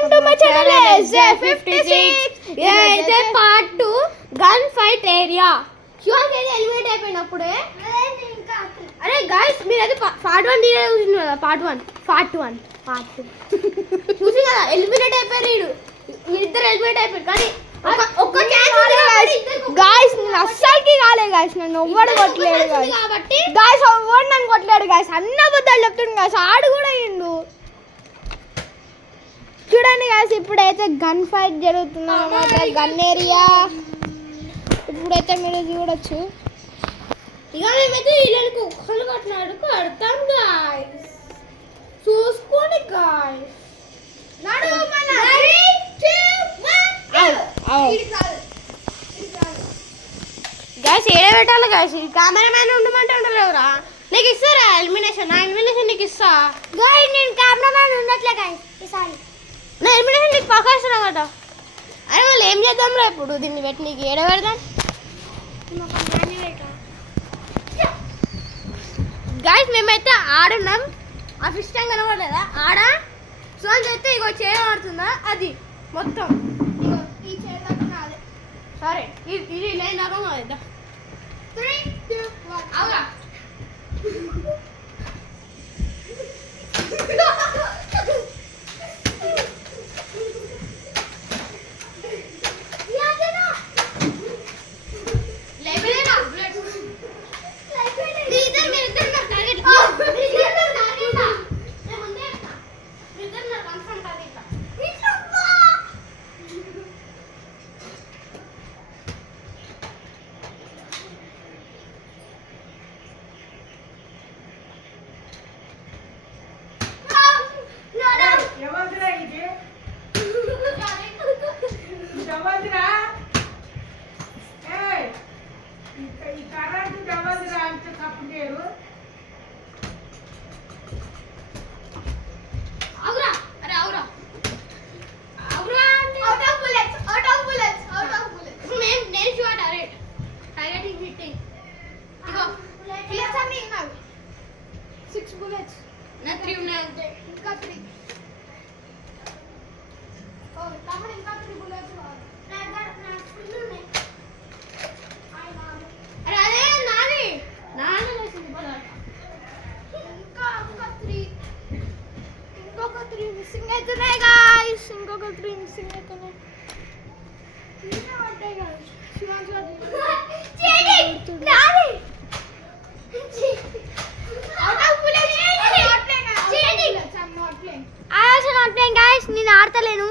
Welcome to my channel SJ56. ఇదైతే part 2 gun fight area. శివాకి అయితే eliminate అయిపోయినప్పుడే అరే guys మీరైతే పార్ట్ 1 తీరే చూసింది కదా. పార్ట్ 1 చూసి కదా ఎలిమినేట్ అయిపోయారు. మీరిద్దరు ఎలిమినేట్ అయిపోయారు కానీ ఒక్క ఛాన్స్ గాయ్స్. నేను అస్సలకి కాలేదు గాయ్స్. నన్ను ఎవ్వడు కొట్టలేడు కాబట్టి గాయ్స్. ఎవ్వడు నన్ను కొట్టలేడు గాయ్స్. అన్న అబద్ధాలు చెప్తుండు గాయ్స్. ఆడు కూడా అయ్యిండు. చూడండి గాయ్స్, ఇప్పుడైతే గన్ ఫైట్ జరుగుతుంది అన్నమాట. గన్ ఏరియా ఇప్పుడైతే మీరు చూడొచ్చు. ఇక మేమైతే వీళ్ళని కుక్కలు కట్టినాడు కడతాం గాయ్స్. చూసుకోండి గాయ్స్. గాయ్స్ ఏడ పెట్టాలి గాయ్స్. కెమెరామ్యాన్ ఉండమంటే ఉండలేవురా. నీకు ఇస్తారా ఎలిమినేషన్? నా ఎలిమినేషన్ నీకు ఇస్తా గాయ్స్. నేను కెమెరామ్యాన్ ఉండట్లే గాయ్స్ ఈసారి. నా ఎలిమినేషన్ నీకు పక్కా ఇస్తున్నా కదా. అరే వాళ్ళు ఏం చేద్దాం రా ఇప్పుడు దీన్ని పెట్టి నీకు ఏడ పెడదాం గాయ్స్. మేమైతే ఆడున్నాం. ఆ ఫిష్ ట్యాంక్ కనబడలేదా ఆడ. సో అని చెప్తే ఇగో చేయబడుతుందా అది మొత్తం ఇగో ఈ చేయదాకా అదే. సరే ఇది లైన్ దాకా అదేద్దా. 3, 2, 1 అవురా. నేను ఆడతలేను.